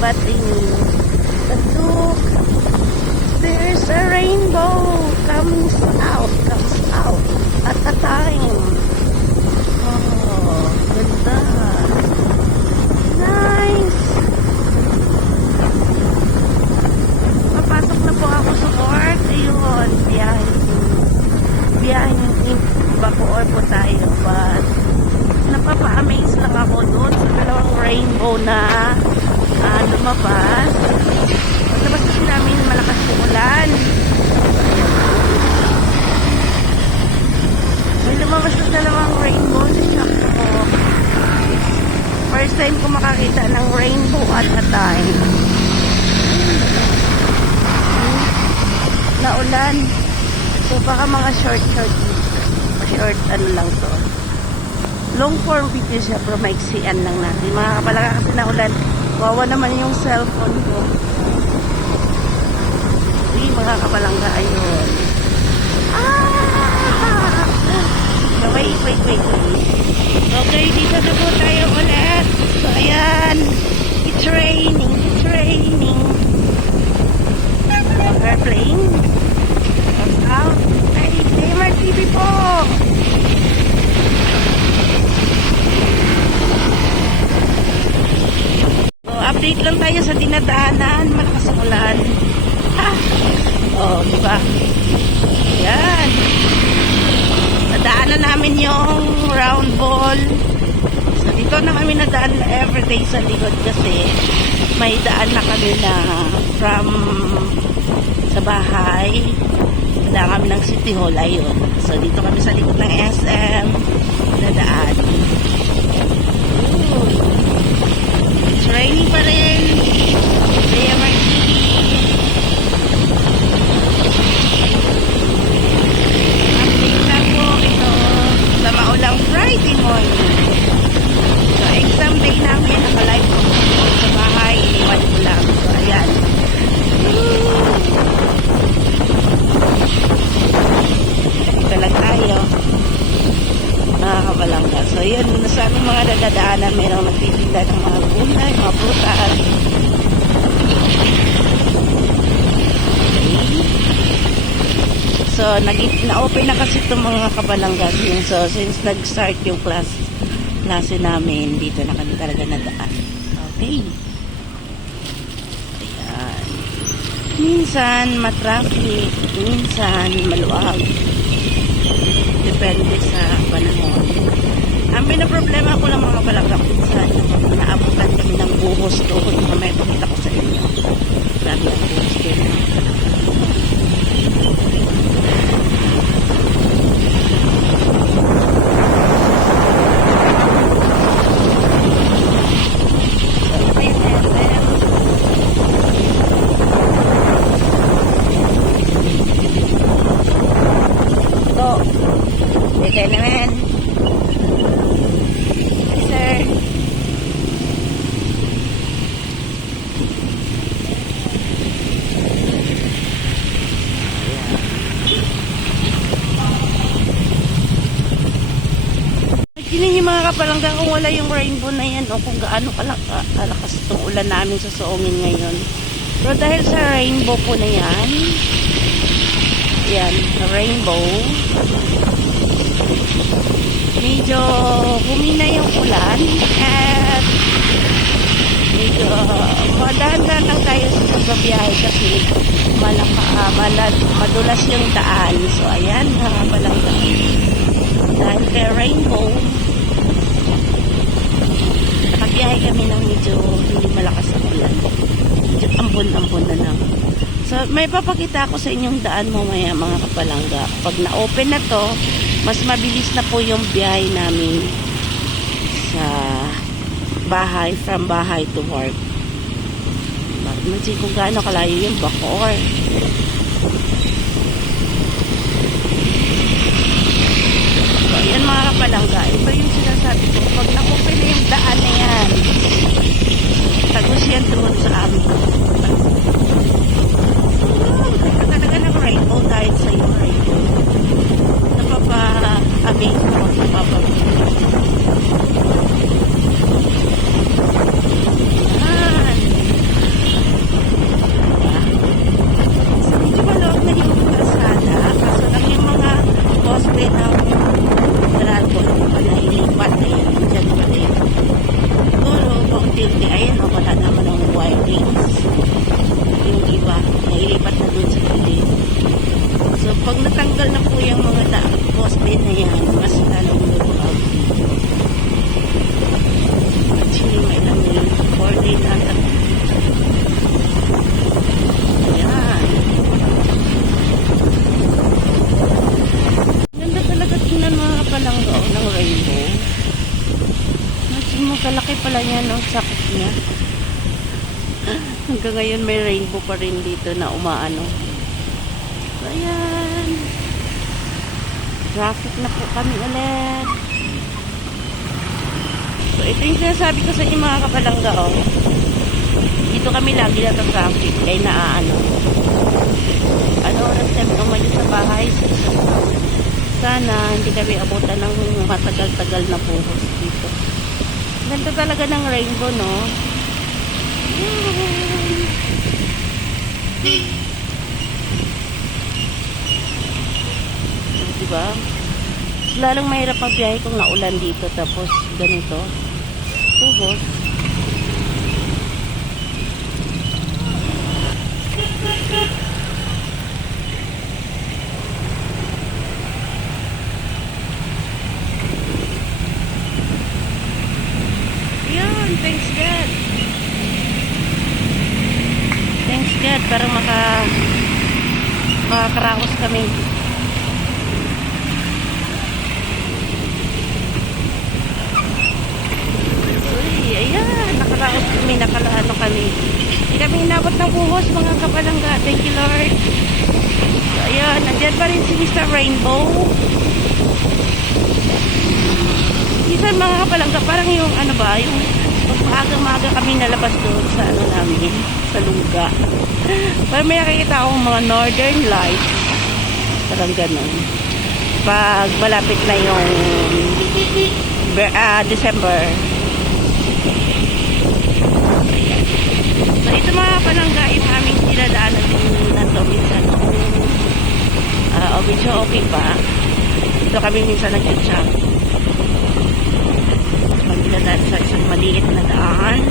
Bating. But look, there's a rainbow comes out at a time. Oh, ganda. Nice. Papasok na po ako sa work. Ayun, biyaheng Bacoor po tayo. But napapa-amaze lang ako doon sa dalawang rainbow na lumabas. Pagkabas kasi namin malakas yung ulan. May lumabas na dalawang rainbow. Ako. First time ko makakita ng rainbow at a time. Naulan. So baka mga short ano lang to. Long form video siya pero maiksian lang natin. Mga kapalaga kasi naulan. Wawa naman yung cellphone ko. Mga kapalangga, ayun. So, wait. Okay, dito na po tayo ulit. So, ayan. It's raining. Airplane. Comes out. Hey, Gamer TV po! So, update lang tayo sa dinadaanan. Malakas ang ulan. Oh, diba? Yan. Nadaanan namin yung round ball. So, dito na kami nadaan everyday sa likod kasi may daan na kami na from sa bahay. Nadaan kami ng City Hall. Ayun. So, dito kami sa likod ng SM. Nadaan. It's raining pa rin. Kaya may maulang Friday morning. So, exam day namin. Naka-live ko sa bahay. Iniwan ko lang. So, ayan. Ito lang tayo. Nakakabalangga. So, yun. Sa aming mga dadadaanan, mayroong nagtitinda ng mga gulay, mga prutas. So, na-open na kasi itong mga kabalanggas yun. So, since nag-start yung klase namin, dito na kami talaga nadaan. Okay. Ayan. Minsan, matraffic. Minsan, maluwag. Depende sa panahon. Ang pinaproblema ko lang mga kabalanggas, minsan, naabutan kami ng buhos doon. May pakita ko sa inyo. Grabe ang buhos doon. Okay naman. Sir. Tingnan niyo mga kapalangga kung wala yung rainbow na yan o kung gaano kalakas itong ulan namin sa Soongin ngayon. Pero dahil sa rainbow po na yan, rainbow, medyo humina yung ulan at medyo madahan-dahan lang tayo sa pagbabiyahe kasi madulas yung daan. So ayan, nakapalangga. Dahil kay rainbow, nakabiyahe kami ng medyo hindi malakas ang ulan. Medyo ambon-ambon na lang. So may papakita ako sa inyong daan mamaya mga kapalangga. Pag na-open na to, mas mabilis na po yung biyahe namin sa bahay, from bahay to work. Bakit man siya kung gaano kalayo yung Bacoor. So, yan mga kapalangga. Ito yung sinasabi ko. Pag na-open na yung daan na yan, tagos yan doon sa amin. Talaga ng rainbow dahil sa yung rainbow. Napapa-amaze ko. Napapa-amaze. Hanggang ngayon may rainbow pa rin dito na umaano. So, ayan. Traffic na po kami ulit. So, ito yung sinasabi ko sa inyo mga kapalangga, oh. Dito kami lagi na traffic kaya naaano. Ano oras kami umalis sa bahay? Sana hindi kami abutan ng matagal-tagal na buhos dito. Ganda talaga ng rainbow, no? Diba? Lalong mahirap magbiyahe kung naulan dito tapos ganito. Buhos. Yun, thanks God. Thanks God, parang makakaraos kami. Uy, ayan, nakaraos kami, nakalaano kami. Hindi kami inabot ng buhos, mga kapalangga. Thank you, Lord. So, ayan, nandiyan pa rin si Mr. Rainbow. Minsan mga kapalangga, parang yung ano ba, yung maaga-maaga kami nalabas doon sa ano namin, sa luga. Parang may nakikita akong mga northern lights. Parang ganun. Pag malapit na yung December. So ito mga kapalangga, yung aming dinadaanan din na to minsan. Medyo okay pa. Ito kami minsan nag-chat. Pag dinadaan sa isang maliit na daan.